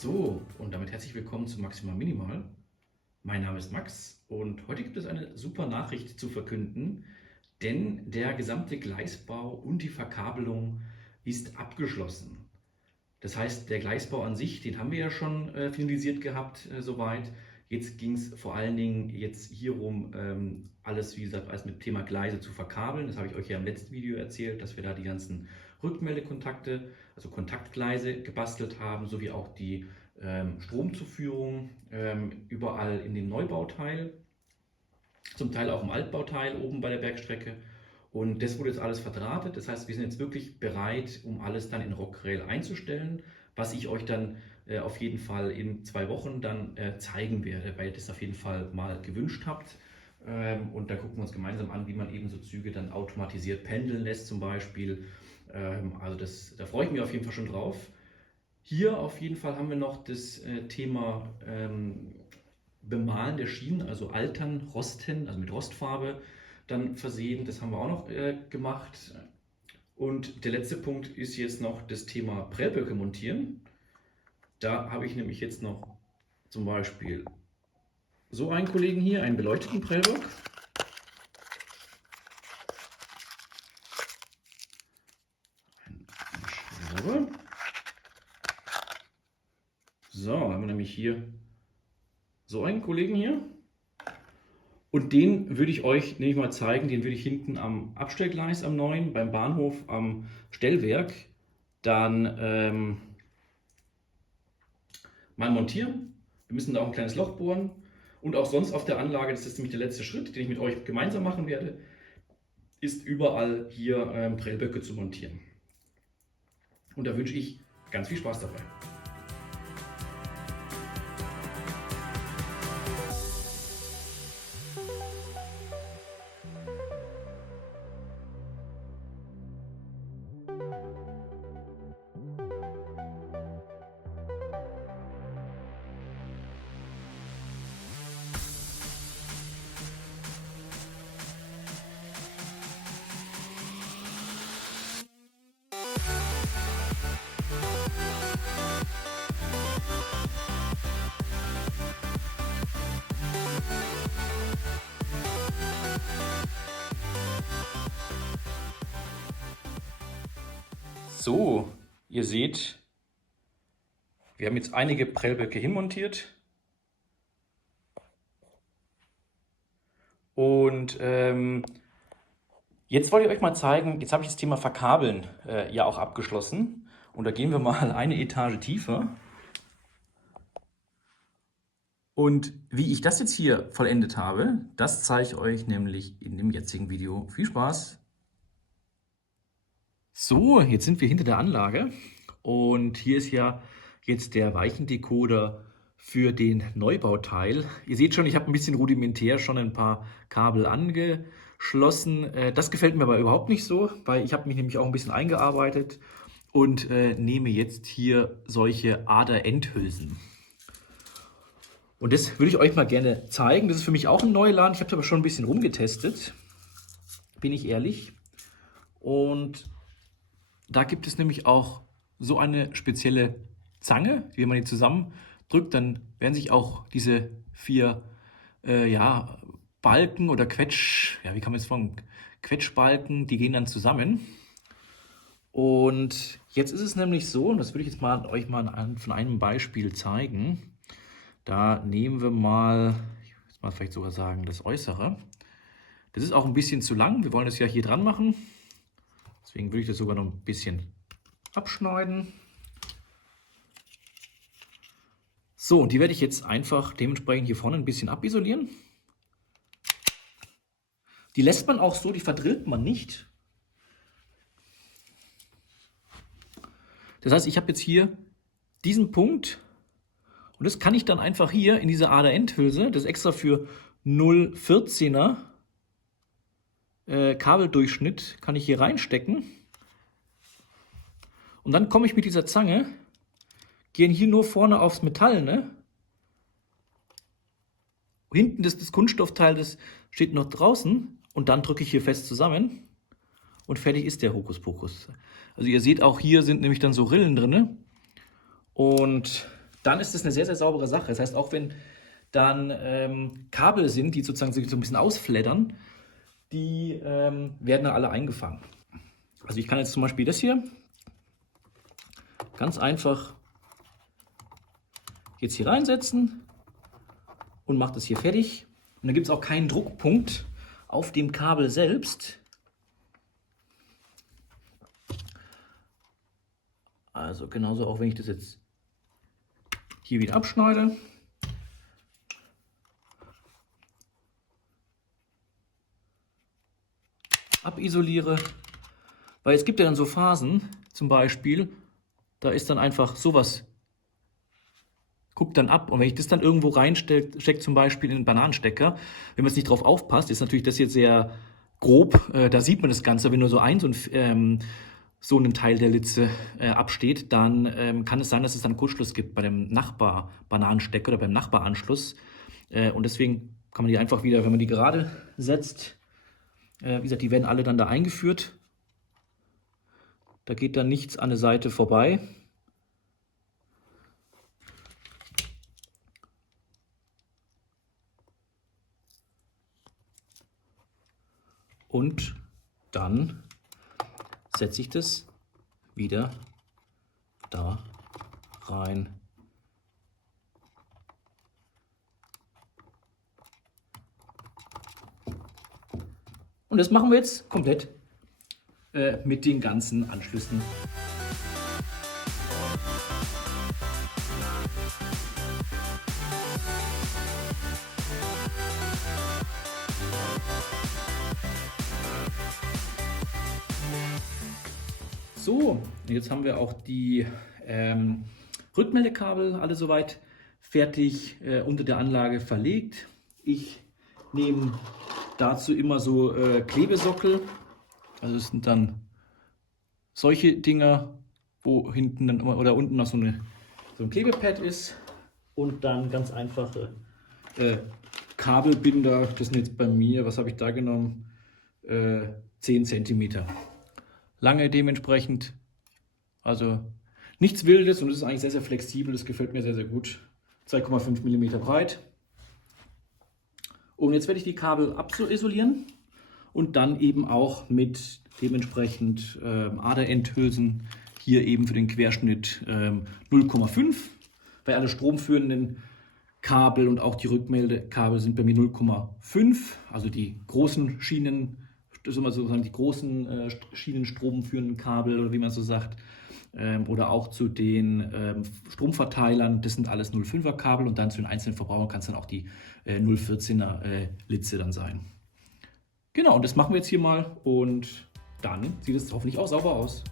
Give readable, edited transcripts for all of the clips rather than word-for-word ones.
So, und damit herzlich willkommen zu Maximal Minimal. Mein Name ist Max und heute gibt es eine super Nachricht zu verkünden, denn der gesamte Gleisbau und die Verkabelung ist abgeschlossen. Das heißt, der Gleisbau an sich, den haben wir ja schon finalisiert gehabt soweit. Jetzt ging es vor allen Dingen jetzt hierum, alles, wie gesagt, alles mit Thema Gleise zu verkabeln. Das habe ich euch ja im letzten Video erzählt, dass wir da die ganzen Rückmeldekontakte, also Kontaktgleise gebastelt haben, sowie auch die Stromzuführung überall in dem Neubauteil, zum Teil auch im Altbauteil oben bei der Bergstrecke. Und das wurde jetzt alles verdrahtet. Das heißt, wir sind jetzt wirklich bereit, um alles dann in Rockrail einzustellen, was ich euch dann auf jeden Fall in 2 Wochen dann zeigen werde, weil ihr das auf jeden Fall mal gewünscht habt. Und da gucken wir uns gemeinsam an, wie man eben so Züge dann automatisiert pendeln lässt zum Beispiel. Also da freue ich mich auf jeden Fall schon drauf. Hier auf jeden Fall haben wir noch das Thema Bemalen der Schienen, also altern, rosten, also mit Rostfarbe dann versehen. Das haben wir auch noch gemacht. Und der letzte Punkt ist jetzt noch das Thema Prellböcke montieren. Da habe ich nämlich jetzt noch zum Beispiel so einen Kollegen hier, einen beleuchteten Prellbock. So, dann haben wir nämlich hier so einen Kollegen hier. Und den würde ich euch nämlich mal zeigen, den würde ich hinten am Abstellgleis am neuen, beim Bahnhof am Stellwerk dann mal montieren. Wir müssen da auch ein kleines Loch bohren und auch sonst auf der Anlage, das ist nämlich der letzte Schritt, den ich mit euch gemeinsam machen werde, ist überall hier Prellböcke zu montieren. Und da wünsche ich ganz viel Spaß dabei. So, ihr seht, wir haben jetzt einige Prellböcke hinmontiert. Und jetzt wollte ich euch mal zeigen, jetzt habe ich das Thema Verkabeln ja auch abgeschlossen. Und da gehen wir mal eine Etage tiefer. Und wie ich das jetzt hier vollendet habe, das zeige ich euch nämlich in dem jetzigen Video. Viel Spaß! So, jetzt sind wir hinter der Anlage und hier ist ja jetzt der Weichendecoder für den Neubauteil. Ihr seht schon, ich habe ein bisschen rudimentär schon ein paar Kabel angeschlossen. Das gefällt mir aber überhaupt nicht so, weil ich habe mich nämlich auch ein bisschen eingearbeitet und nehme jetzt hier solche Ader-Endhülsen. Und das würde ich euch mal gerne zeigen. Das ist für mich auch ein Neuland. Ich habe es aber schon ein bisschen rumgetestet, bin ich ehrlich. Und da gibt es nämlich auch so eine spezielle Zange, wenn man die zusammendrückt, dann werden sich auch diese 4 Balken oder wie kann man es sagen, Quetschbalken, die gehen dann zusammen. Und jetzt ist es nämlich so, und das würde ich jetzt mal euch mal von einem Beispiel zeigen. Da nehmen wir mal, ich würde mal vielleicht sogar sagen, das Äußere. Das ist auch ein bisschen zu lang, wir wollen das ja hier dran machen. Deswegen würde ich das sogar noch ein bisschen abschneiden. So, und die werde ich jetzt einfach dementsprechend hier vorne ein bisschen abisolieren. Die lässt man auch so, die verdrillt man nicht. Das heißt, ich habe jetzt hier diesen Punkt und das kann ich dann einfach hier in diese Ader-Endhülse, das ist extra für 0,14er Kabeldurchschnitt, kann ich hier reinstecken. Und dann komme ich mit dieser Zange, gehe hier nur vorne aufs Metall, ne? Hinten das Kunststoffteil, das steht noch draußen und dann drücke ich hier fest zusammen und fertig ist der Hokuspokus. Also ihr seht auch hier sind nämlich dann so Rillen drin und dann ist das eine sehr, sehr saubere Sache. Das heißt, auch wenn dann Kabel sind, die sozusagen so ein bisschen ausfleddern, die werden dann alle eingefangen. Also ich kann jetzt zum Beispiel das hier ganz einfach jetzt hier reinsetzen und mache das hier fertig. Und dann gibt es auch keinen Druckpunkt auf dem Kabel selbst. Also genauso auch wenn ich das jetzt hier wieder abschneide. Abisoliere. Weil es gibt ja dann so Phasen, zum Beispiel, da ist dann einfach sowas, guckt dann ab. Und wenn ich das dann irgendwo reinstecke, zum Beispiel in einen Bananenstecker, wenn man es nicht drauf aufpasst, ist natürlich das jetzt sehr grob, da sieht man das Ganze, wenn nur so so ein Teil der Litze absteht, dann kann es sein, dass es dann einen Kurzschluss gibt bei dem Nachbar-Bananenstecker oder beim Nachbaranschluss. Und deswegen kann man die einfach wieder, wenn man die gerade setzt, wie gesagt, die werden alle dann da eingeführt. Da geht dann nichts an der Seite vorbei. Und dann setze ich das wieder da rein. Und das machen wir jetzt komplett mit den ganzen Anschlüssen. So, jetzt haben wir auch die Rückmeldekabel alle soweit fertig unter der Anlage verlegt. Ich nehme dazu immer so Klebesockel. Also es sind dann solche Dinger, wo hinten dann immer oder unten noch so ein Klebepad ist und dann ganz einfache Kabelbinder. Das sind jetzt bei mir, was habe ich da genommen? 10 cm. Lange dementsprechend, also nichts Wildes und es ist eigentlich sehr, sehr flexibel. Das gefällt mir sehr, sehr gut. 2,5 mm breit. Und jetzt werde ich die Kabel abisolieren und dann eben auch mit dementsprechend Aderendhülsen hier eben für den Querschnitt 0,5. Bei alle stromführenden Kabel und auch die Rückmeldekabel sind bei mir 0,5. Also die großen Schienen, das sind sozusagen die großen schienenstromführenden Kabel oder wie man so sagt. Oder auch zu den Stromverteilern, das sind alles 0,5er Kabel und dann zu den einzelnen Verbrauchern kann es dann auch die 0,14er Litze dann sein. Genau, und das machen wir jetzt hier mal und dann sieht es hoffentlich auch sauber aus.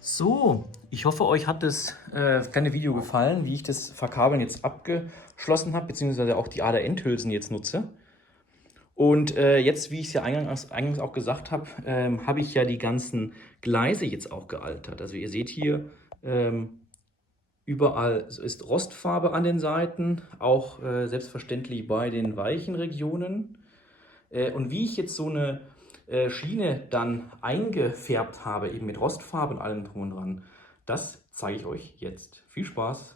So, ich hoffe, euch hat das kleine Video gefallen, wie ich das Verkabeln jetzt abgeschlossen habe, beziehungsweise auch die Ader-Endhülsen jetzt nutze. Und jetzt, wie ich es ja eingangs auch gesagt habe, habe ich ja die ganzen Gleise jetzt auch gealtert. Also ihr seht hier, überall ist Rostfarbe an den Seiten, auch selbstverständlich bei den weichen Regionen. Und wie ich jetzt so eine Schiene dann eingefärbt habe, eben mit Rostfarbe und allem drum und dran, das zeige ich euch jetzt. Viel Spaß!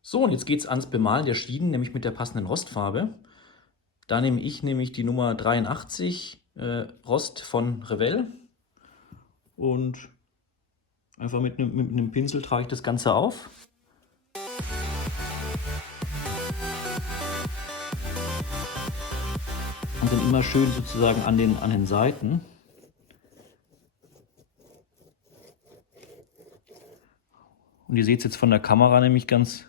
So, und jetzt geht es ans Bemalen der Schienen, nämlich mit der passenden Rostfarbe. Da nehme ich nämlich die Nummer 83 Rost von Revell und einfach mit einem Pinsel trage ich das Ganze auf. Und dann immer schön sozusagen an den Seiten. Und ihr seht es jetzt von der Kamera nämlich ganz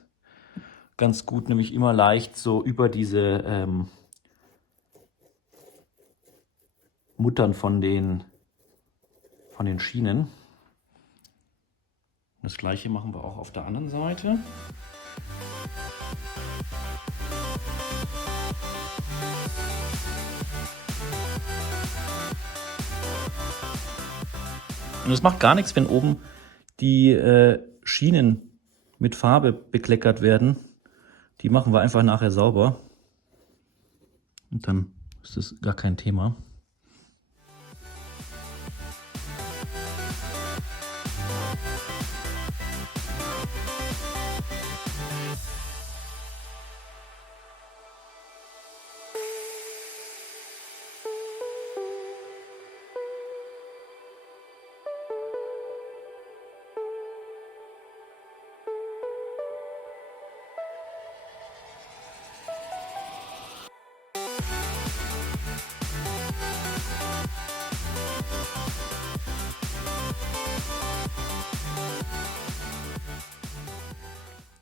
gut, nämlich immer leicht so über diese Muttern von den Schienen. Das gleiche machen wir auch auf der anderen Seite. Und es macht gar nichts, wenn oben die Schienen mit Farbe bekleckert werden. Die machen wir einfach nachher sauber. Und dann ist das gar kein Thema.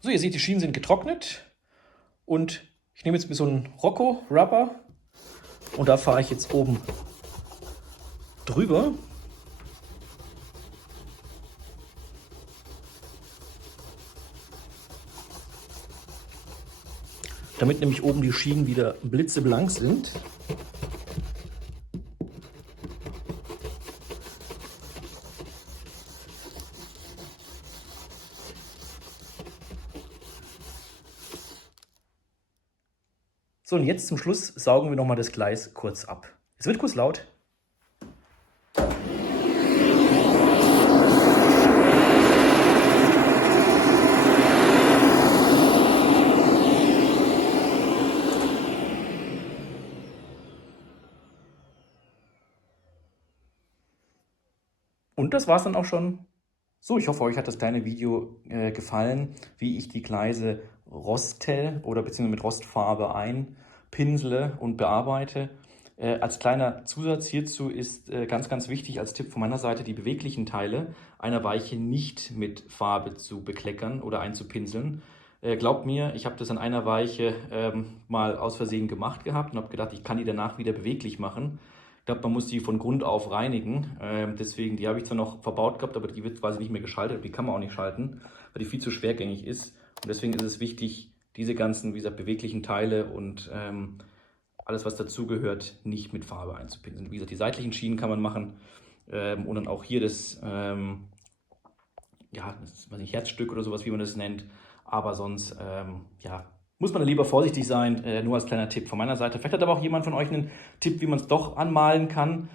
So, ihr seht, die Schienen sind getrocknet und ich nehme jetzt so einen Rocco Rubber und da fahre ich jetzt oben drüber. Damit nämlich oben die Schienen wieder blitzeblank sind. So, und jetzt zum Schluss saugen wir nochmal das Gleis kurz ab. Es wird kurz laut. Und das war es dann auch schon. So, ich hoffe, euch hat das kleine Video gefallen, wie ich die Gleise roste oder beziehungsweise mit Rostfarbe einpinsele und bearbeite. Als kleiner Zusatz hierzu ist ganz, ganz wichtig als Tipp von meiner Seite, die beweglichen Teile einer Weiche nicht mit Farbe zu bekleckern oder einzupinseln. Glaubt mir, ich habe das an einer Weiche mal aus Versehen gemacht gehabt und habe gedacht, ich kann die danach wieder beweglich machen. Ich glaube, man muss die von Grund auf reinigen. Deswegen, die habe ich zwar noch verbaut gehabt, aber die wird quasi nicht mehr geschaltet. Die kann man auch nicht schalten, weil die viel zu schwergängig ist. Und deswegen ist es wichtig, diese ganzen, wie gesagt, beweglichen Teile und alles, was dazugehört, nicht mit Farbe einzupinseln. Wie gesagt, die seitlichen Schienen kann man machen und dann auch hier das, ja, das weiß nicht, Herzstück oder sowas, wie man das nennt. Aber sonst, ja, muss man lieber vorsichtig sein, nur als kleiner Tipp von meiner Seite. Vielleicht hat aber auch jemand von euch einen Tipp, wie man es doch anmalen kann.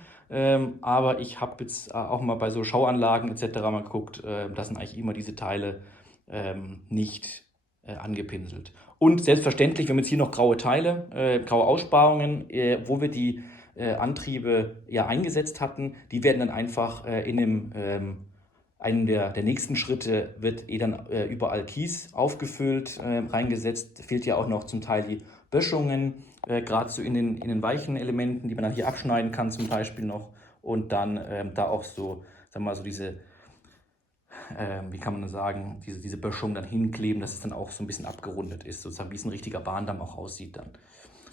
Aber ich habe jetzt auch mal bei so Schauanlagen etc. mal geguckt, da sind eigentlich immer diese Teile nicht angepinselt. Und selbstverständlich, wir haben jetzt hier noch graue Teile, graue Aussparungen, wo wir die Antriebe ja eingesetzt hatten. Die werden dann einfach in dem einen der nächsten Schritte wird dann überall Kies aufgefüllt, reingesetzt. Fehlt ja auch noch zum Teil die Böschungen, gerade so in den weichen Elementen, die man dann hier abschneiden kann zum Beispiel noch. Und dann da auch so, sagen wir mal, so diese, wie kann man das sagen, diese Böschung dann hinkleben, dass es dann auch so ein bisschen abgerundet ist, sozusagen wie es ein richtiger Bahndamm auch aussieht dann.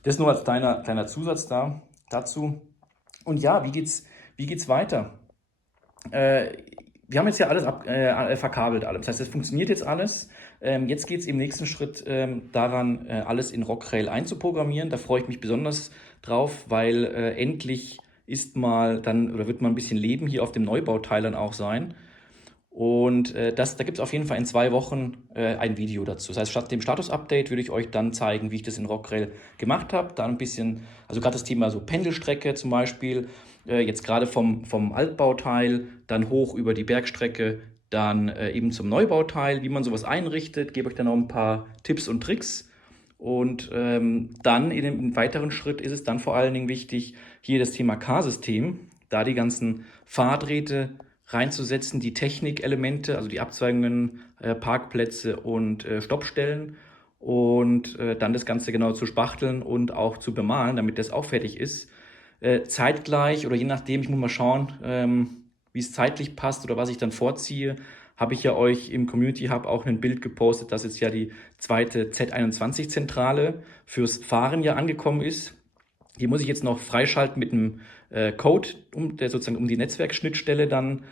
Das nur als kleiner Zusatz dazu. Und ja, wie geht's weiter? Wir haben jetzt ja alles verkabelt, alles. Das heißt, es funktioniert jetzt alles. Jetzt geht es im nächsten Schritt daran, alles in Rockrail einzuprogrammieren. Da freue ich mich besonders drauf, weil endlich ist mal dann oder wird mal ein bisschen Leben hier auf dem Neubauteil dann auch sein. Und da gibt es auf jeden Fall in 2 Wochen ein Video dazu. Das heißt, statt dem Status-Update würde ich euch dann zeigen, wie ich das in Rockrail gemacht habe. Da ein bisschen, also gerade das Thema so Pendelstrecke zum Beispiel, jetzt gerade vom Altbauteil, dann hoch über die Bergstrecke, dann eben zum Neubauteil, wie man sowas einrichtet, gebe euch dann noch ein paar Tipps und Tricks. Und dann in dem weiteren Schritt ist es dann vor allen Dingen wichtig, hier das Thema K-System, da die ganzen Fahrdrähte reinzusetzen, die Technikelemente, also die Abzweigungen, Parkplätze und Stoppstellen und dann das Ganze genau zu spachteln und auch zu bemalen, damit das auch fertig ist. Zeitgleich oder je nachdem, ich muss mal schauen, wie es zeitlich passt oder was ich dann vorziehe, habe ich ja euch im Community Hub auch ein Bild gepostet, dass jetzt ja die zweite Z21-Zentrale fürs Fahren ja angekommen ist. Die muss ich jetzt noch freischalten mit einem Code, der sozusagen um die Netzwerkschnittstelle dann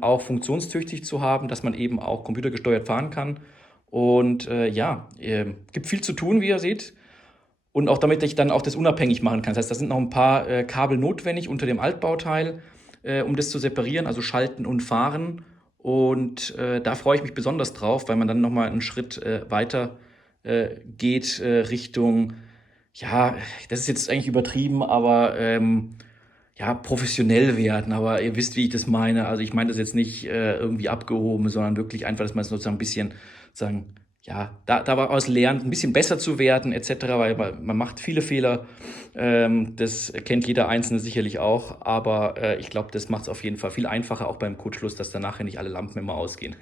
auch funktionstüchtig zu haben, dass man eben auch computergesteuert fahren kann. Und gibt viel zu tun, wie ihr seht. Und auch damit ich dann auch das unabhängig machen kann. Das heißt, da sind noch ein paar Kabel notwendig unter dem Altbauteil, um das zu separieren, also schalten und fahren. Und da freue ich mich besonders drauf, weil man dann nochmal einen Schritt weiter geht Richtung, ja, das ist jetzt eigentlich übertrieben, aber ja, professionell werden. Aber ihr wisst, wie ich das meine. Also ich meine das jetzt nicht irgendwie abgehoben, sondern wirklich einfach, dass man sozusagen ein bisschen sagen, ja, daraus lernt, ein bisschen besser zu werden, etc., weil man macht viele Fehler. Das kennt jeder Einzelne sicherlich auch, aber ich glaube, das macht es auf jeden Fall viel einfacher, auch beim Kurzschluss, dass dann nachher nicht alle Lampen immer ausgehen.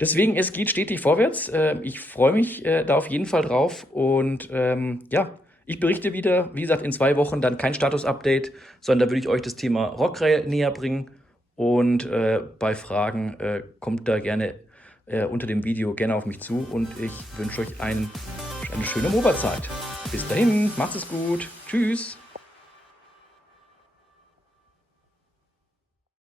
Deswegen, es geht stetig vorwärts. Ich freue mich da auf jeden Fall drauf und ja, ich berichte wieder, wie gesagt, in 2 Wochen dann kein Status-Update, sondern da würde ich euch das Thema Rockrail näher bringen und bei Fragen kommt da gerne unter dem Video gerne auf mich zu und ich wünsche euch eine schöne Mobazeit. Bis dahin, macht es gut. Tschüss.